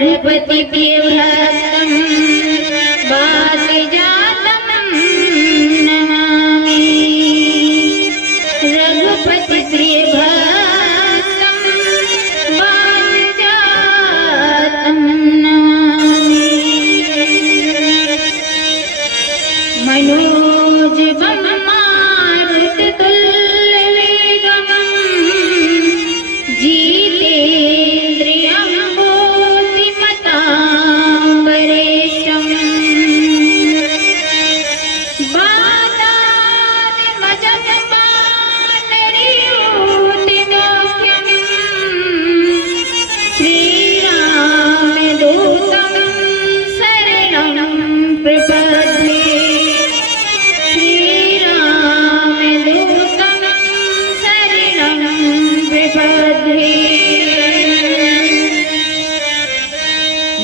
रघुपति प्रिय भक्तम बात जातम नमामि। रघुपति प्रिय भक्तम बात जातम नमामि। मनोज बम मारुत तुल्य वेगम जितेन्द्रियं बुद्धिमतां वरिष्ठम्। वातात्मजं वानरयूथमुख्यं श्रीरामदूतं शरणं प्रपद्ये। श्रीरामदूतं शरणं प्रपद्ये।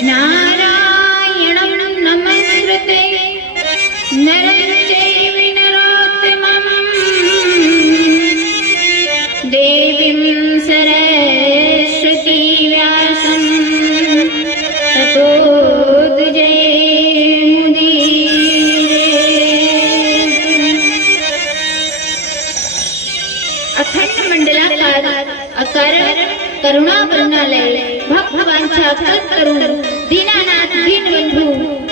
नारायणं नमस्कृते नरं चैव नरोत्तमं देवीं सरस्वती व्यासं ततो अखंड मंडलाकार अकारण करुणा करुणालय भक्तवांछा तरुण दीनानाथ दीन बंधु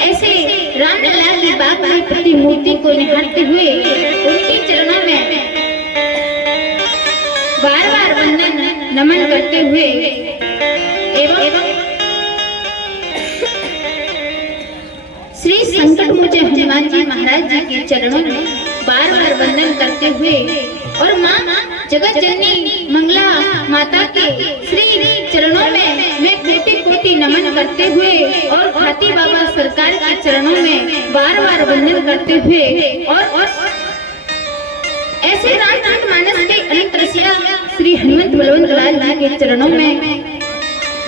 ऐसे रामलला की बाग में प्रतिमूर्ति को निहारते हुए उनके चरणों में बार बार वंदन नमन करते हुए एवं श्री संकटमोचन हनुमान जी महाराज जी के चरणों में बार बार वंदन करते हुए और माँ जगत जननी मंगला माता के श्री चरणों में मैं कोटि कोटि नमन करते हुए और हाथी बाबा सरकार के चरणों में बार बार वंदन करते हुए और ऐसे रामचरित मानस के अनंत रसिया श्री हनुमत बलवंत लाल जी के चरणों में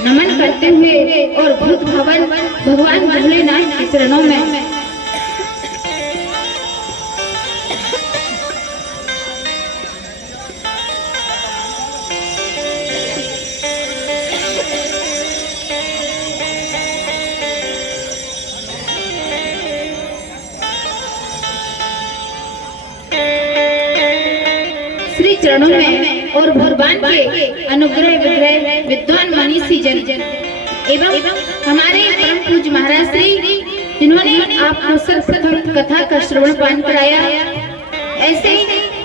नमन करते हुए और भूत भवन भगवान भोलेनाथ के चरणों में चरणों में और भगवान के अनुग्रह विग्रह विद्वान मनीषी जन एवं हमारे परम पूज्य महाराज श्री जिन्होंने आपको सर्वप्रथम कथा का श्रवण पान कराया, ऐसे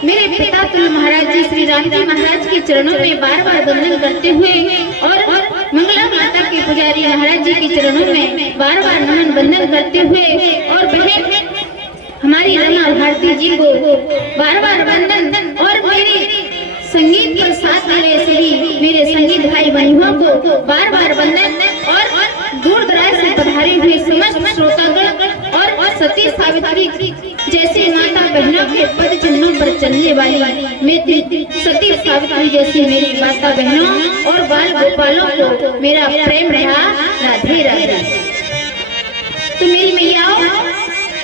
मेरे पिता तुल्य महाराज जी श्री राम जी महाराज के चरणों में बार बार वंदन करते हुए और मंगला माता के पुजारी महाराज जी के चरणों में बार बार नमन वंदन करते हुए और बहन हमारी रमा भारती जी को बार बार वंदन और मेरे संगीत पर साथ वाले सभी मेरे संगीत भाई बहनों को बार बार वंदन और दूर दराज से पधारे हुए समस्त श्रोतागण और सती सावित्री जैसे माता बहनों के पद चिन्हों पर चलने वाली मेरी सती सावित्री जैसी मेरी माता बहनों और बाल गोपालों को मेरा प्रेम रहा राधे राधे। तो मेरी मैयाओं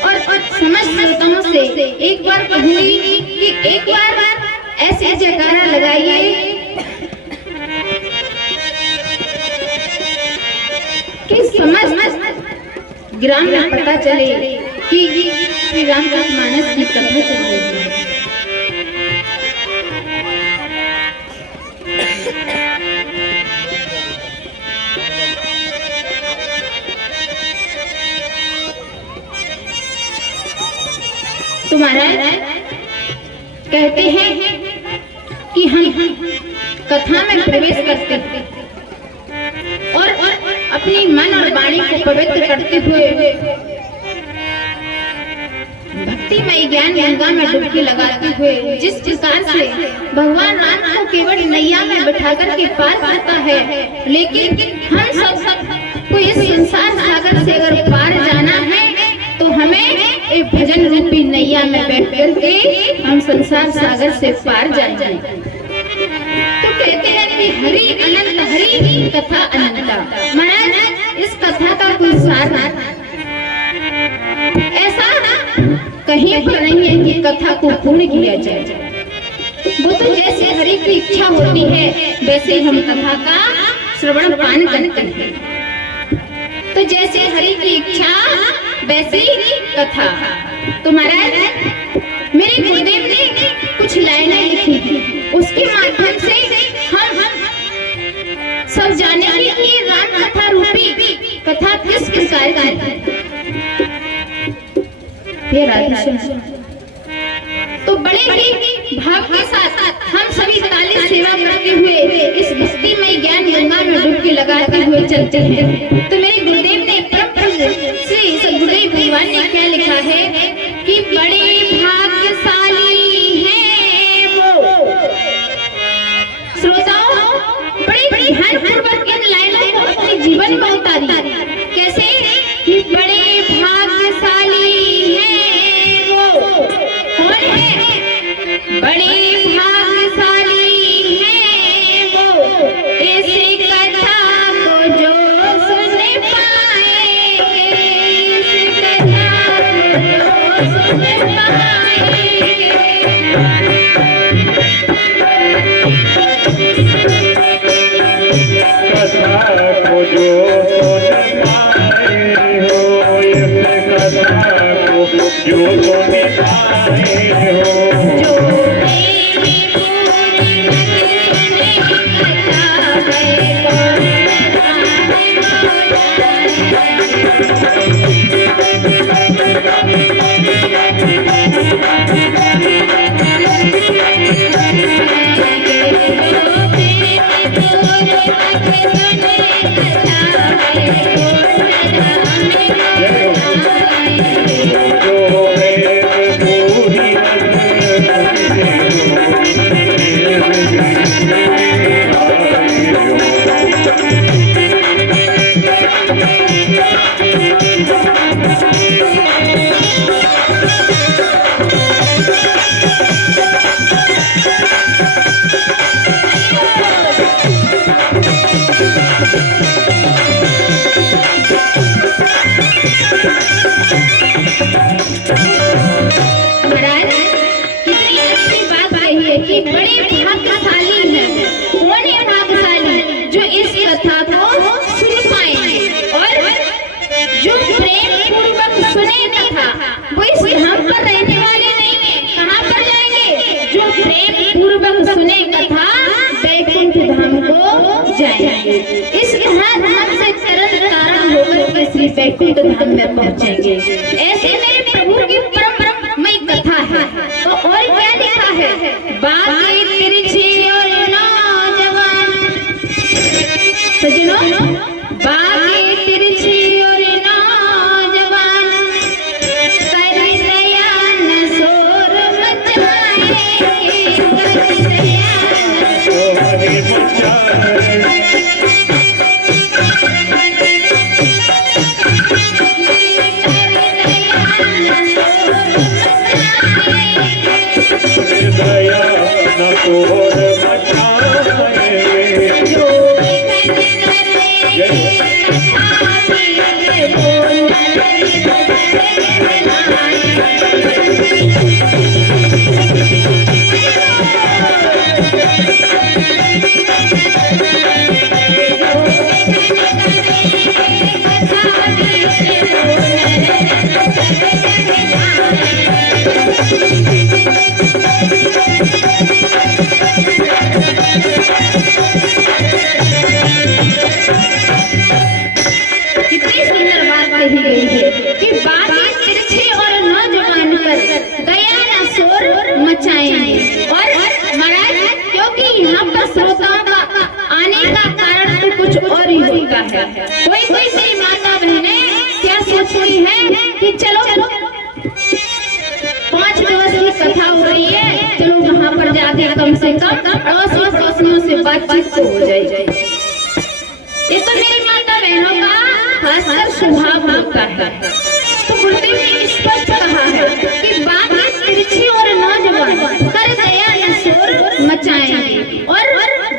और समस्त श्रोताओं से एक बार कहूंगी कि एक बार ऐसे जयकारा लगाइए कि समस्त ग्राम में पता चले कि श्री रामचरितमानस की कथा चल रही है। तो महाराज कहते हैं कि हम कथा में प्रवेश करते और अपनी मन और वाणी को पवित्र करते हुए भक्तिमय ज्ञान गंगा में डुबकी लगाते हुए जिस प्रकार से भगवान राम को केवल नैया में बिठा कर के पार करता है, लेकिन हम सब को इस संसार सागर से अगर पार जाना है तो हमें एक भजन रूपी नैया में बैठ करके हम संसार सागर से पार जाए। तो कहते हैं कि हरि अनंत हरि कथा अनंता। महाराज इस कथा का कोई सार ऐसा कहीं पर नहीं है कि कथा को पूर्ण किया जाए। वो तो जैसे हरि की इच्छा होती है वैसे हम कथा का श्रवण पान करते हैं। तो जैसे हरि की इच्छा वैसी कथा। तो महाराज मेरे गुरुदेव ने कुछ लाइनें लिखी थी, उसके माध्यम से हम सब जानेंगे कि राम कथा रूपी कथा किस प्रकार की। तो बड़े ही भाव के साथ हम सभी ताली सेवा करते हुए इस भक्ति में ज्ञान गंगा में डुबकी लगाते हुए चलते हैं। तो मेरे गुरुदेव ने परम पूज्य श्री सद्गुरुदेव भगवान ने क्या लिखा है कि बड़े भाग्यशाली हैं वो। श्रोताओं, बड़े ध्यानपूर्वक इन लाइनों को अपने जीवन में उतारिए। कैसे कि बड़े भाग्यशाली हैं वो। कौन है? बड़े भाग्यशाली हैं वो, ऐसे कथा को जो सुन पाएंगे, इस कथा को जो सुन पाएंगे। कथा को जो सुन पाए हो, इस कथा को जो सुन पाए हो। इस धाम से चरण तारण होकर के श्री वैकुंठ धाम में पहुंचेंगे। ऐसे मेरे प्रभु की परममय कथा है। तो और क्या लिखा है? बाकी तिरछी और नौजवान सजनों, बाकी तिरछी और नौजवान कर दया न शोर मचाएंगे, कर दया न शोर मचाएंगे। कोई मेरी माता बहने क्या सोच रही है कि चलो 5 दिवस की कथा हो रही है, चलो वहाँ पर जाके कम से कम अड़ोस पड़ोसियों से बातचीत तो हो जाए। ये तो मेरी माता बहनों का खासकर स्वभाव होता है। तो गुरुदेव ने स्पष्ट कहा है कि बाकी तिरछी और नौजवान कर दया न शोर मचाएंगे, और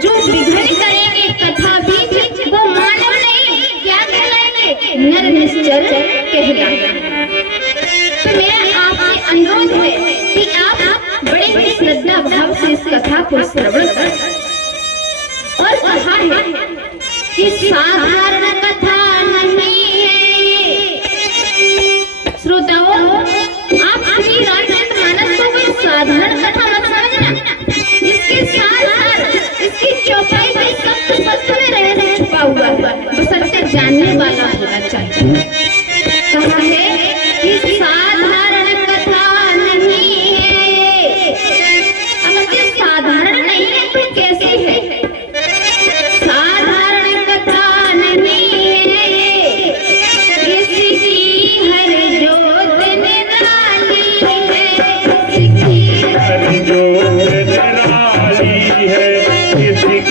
जो विघ्न करेंगे कथा बीच वो मानव नहीं क्या कहलाएंगे? नर निश्चर कहलाएंगे। तो मेरा आपसे अनुरोध है कि आप बड़े ही श्रद्धा भाव से इस कथा को श्रवण करें। और कहा है कि साधारण कथा नहीं है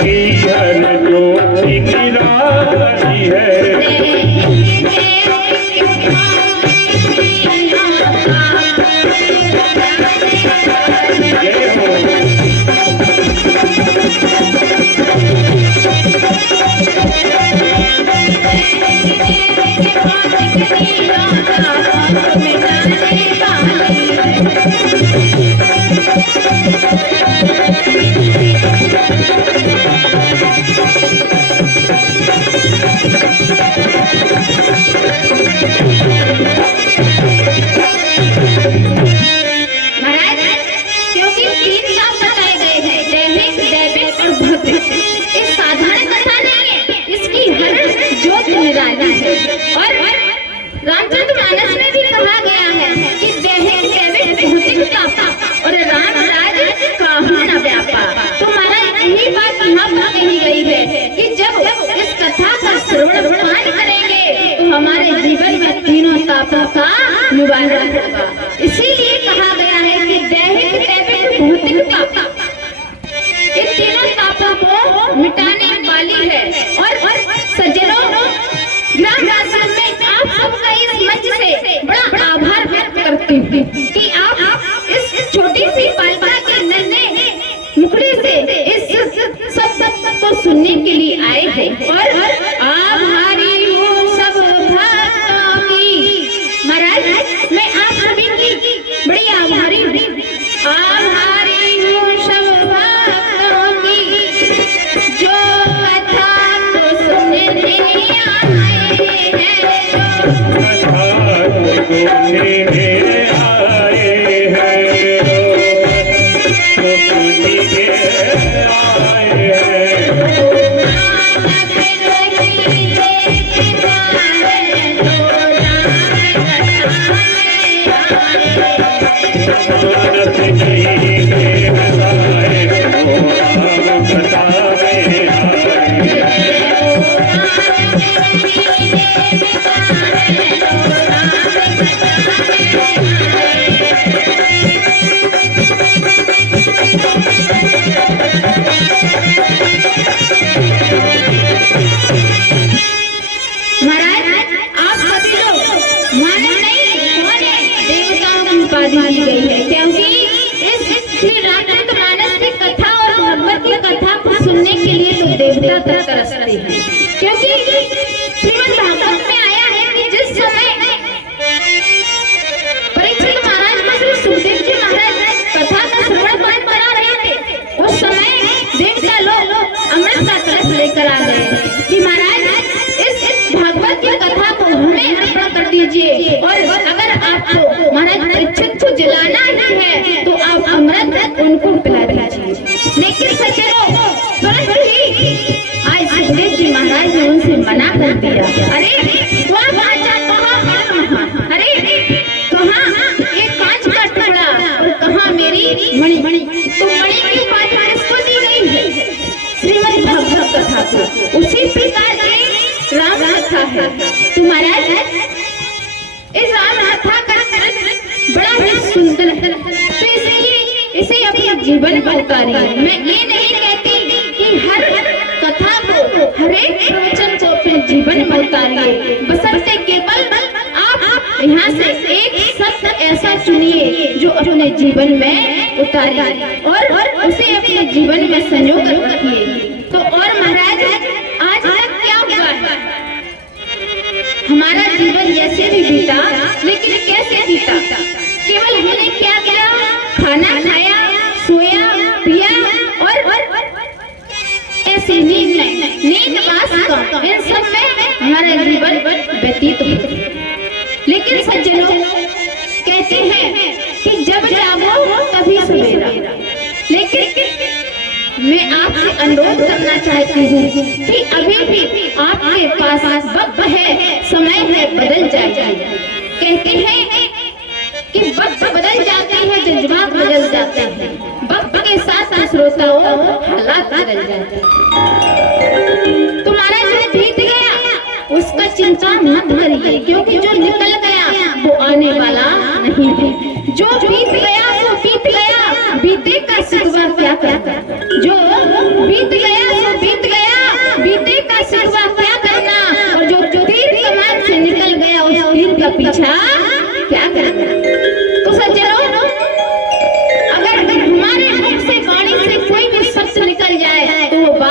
हर ज्योति निराली है। जय हो। महाराज, क्योंकि तीन काम बताए गए हैं, दैविक, दैविक और भौतिक। इस साधारण कथा नहीं है, इसकी हर ज्योत निराली है। और रामचरितमानस में भी कहा गया है कि दैविक, दैविक, भौतिक तापा और राम राज काहू न व्यापा। तो महाराज यही बात यहाँ पर कही गई है कि जब इस कथा का श्रवण पान करेंगे तो हमारे जीवन में तीनों तापों का निवारण होगा। इसीलिए कहा गया है कि दैहिक, दैविक, भौतिक ताप इन तीनों तापों को मिटाने वाली है। और सज्जनों, ग्रामवासियों में आप सबका इस मंच से बड़ा आभार व्यक्त करती हूँ कि आप इस छोटी सी बालिका के नन्हे मुखड़े से इस सब को सुनने के लिए आए हैं। और आभारी हूँ सब भक्तों की। महाराज, मैं आप सभी की बड़ी आभारी हूँ। आभारी हूँ सब भक्तों की जो कथा को सुनने आए हैं। कथा को सुनने आए हैं, तो सुनिए आए हैं। मानस नहीं में बताए, तो राम बतावे आए। महाराज, आप सभी लोग मानव नहीं, कौन है? देवताओं की उपाधि दी गई है, क्योंकि इस श्री रामचरितमानस की कथा और भगवत की कथा को सुनने के लिए तो देवता तक तरसते हैं। क्योंकि श्रीमद् भागवत में आया है कि जिस समय परीक्षित महाराज को श्री सुखदेव जी महाराज कथा का श्रवण पाठ करा रहे थे, उस समय देवता लोग अमृत का कलश लेकर आ गए कि महाराज इस भागवत की कथा को हमें अर्पण कर दीजिए, और अगर आपको महाराज परीक्षित को जलाना ही है तो आप अमृत उनको पिला दीजिए। लेकिन सज्जनों, तुरंत ही आज सुखदेव जी महाराज ने उनसे मना कर दिया। अरे वह बाचा कहाँ महा, अरे कहाँ एक कांच का टुकड़ा और कहाँ मेरी मणि। तो मणि की उपाधि किसको दी गई है? श्रीमद् भागवत कथा को। उसी प्रकार की राम कथा है। तो महाराज, इस राम कथा का चरित्र बड़ा ही सुंदर है, तो इसलिए इसे अपने जीवन में उतारिए। मैं ये नहीं कहती कि हर कथा को, हर एक प्रवचन को अपने जीवन में उतारिए, बशर्ते केवल आप यहाँ से एक शब्द ऐसा चुनिए जो अपने जीवन में उतारिए और उसे अपने जीवन में संजो कर रखिए। तो और महाराज, आज तक क्या हुआ है? हमारा जीवन जैसे भी बीता, लेकिन कैसे बीता? केवल हमने क्या किया? खाना खाया, सोया, पिया और ऐसे नींद वास इन सब में हमारा जीवन व्यतीत हो। लेकिन सज्जनों कहते हैं कि जब जागो तभी सवेरा। लेकिन मैं आपसे अनुरोध करना चाहती हूँ कि अभी भी आपके पास वक्त है, समय है, बदल जाए। कहते हैं कि वक्त बदल जाते हैं, जज्बात बदल जाते हैं, वक्त के साथ श्रोताओं हालात बदल जाते हैं। तुम्हारा जो बीत गया उसका चिंता मत करिए, क्योंकि जो निकल गया वो आने वाला नहीं है। जो बीत गया वो बीत गया, बीते का शिकवा क्या करता? जो बीत गया वो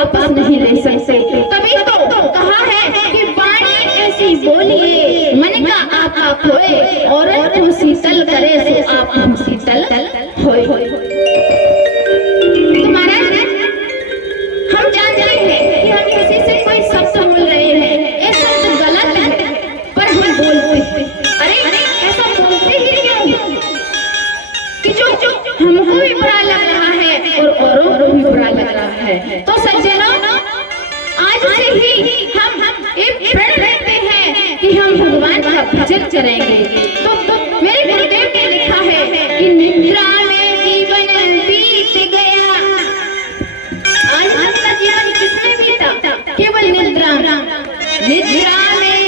वापस नहीं ले सकते। तभी तो कहा है कि वाणी ऐसी बोलिए मन का आपा खोए, औरत को शीतल करे सो आप हम शीतल होए। तो महाराज हम जानते हैं कि हम किसी से कोई शब्द बोल रहे हैं, ये शब्द गलत है, पर हम बोलते हैं। अरे ऐसा बोलते ही क्यों कि जो हमको भी बुरा लग रहा है और औरों को भी बुरा लग रहा है। तो सज्जनों, आज से ही हम एक प्रण लेते हैं कि हम भगवान का भजन करेंगे। तो मेरे गुरुदेव ने लिखा है कि निद्रा में जीवन बीत गया। आज आपका जीवन किसमें बीता? केवल निद्रा में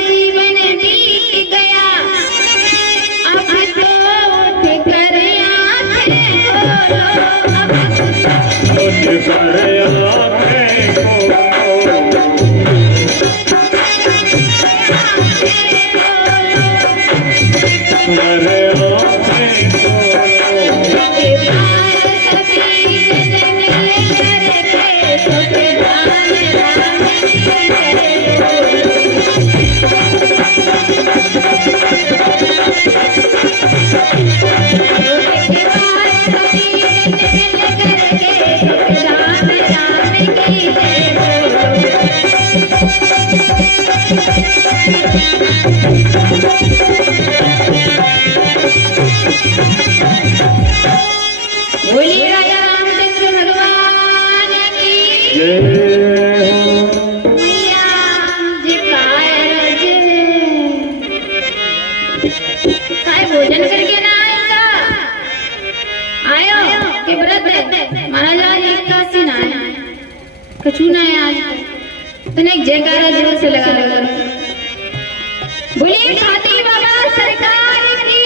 जीवन बीत गया। अब तो उठ कर आंखें खोलो, उठ कर आंखें खोलो, तुम्हारे आंखें खोलो। बोलिए राजा रामचंद्र भगवान की जय हो। मैया जी काय भोजन करके ना आएगा आयो के व्रत महाराज आज एकादशी ना है, कछु ना है आज। तने एक जयकारा जोर से लगा लगा बोलिए खाती बाबा सरकार की।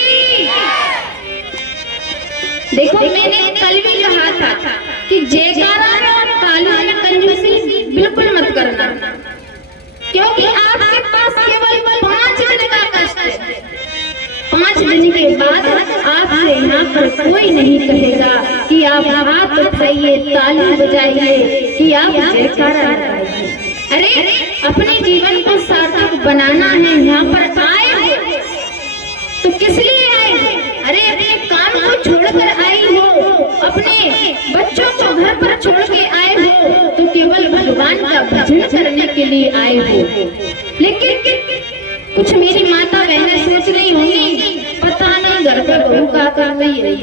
देखो मैंने कल भी कहा था कि जयकारा में और तालियों में कंजूसी बिल्कुल मत करना, क्योंकि आपके पास केवल 5 दिन का कष्ट है। 5 दिन के बाद आपसे यहाँ पर कोई नहीं कहेगा कि आप हाथ उठाइए, ताली बजाइए, कि आप जयकारा लगाइए। अरे अपने जीवन को सार्थक बनाना है, यहाँ पर आए हो तो किस लिए आए हो? अरे अपने काम को छोड़कर आई हो, अपने बच्चों को घर पर छोड़ के आए हो, तो केवल भगवान का भजन करने के लिए आए हो। लेकिन कुछ मेरी माता बहनें सोच रही होंगी, पता नहीं घर पर बहू का कर रही है।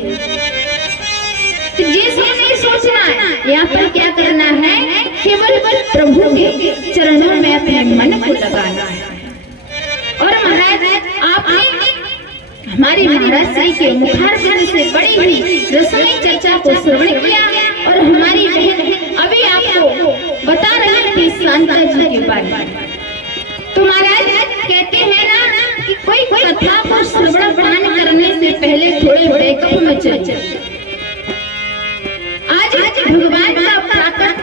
तो जैसे नहीं सोचना है, यहाँ पर क्या करना है, केवल प्रभु के चरणों में अपने मन को लगाना है। और महाराज आपने हमारे महाराज श्री के मुखारबिंद से बड़ी हुई रसोई चर्चा को श्रवण किया, और हमारी बहन अभी आपको बता रही थी शांता जी के बारे में। तो महाराज कहते हैं ना कि कोई कथा को श्रवण पान करने से पहले थोड़े बैकअप में चले। आज भगवान का प्राकट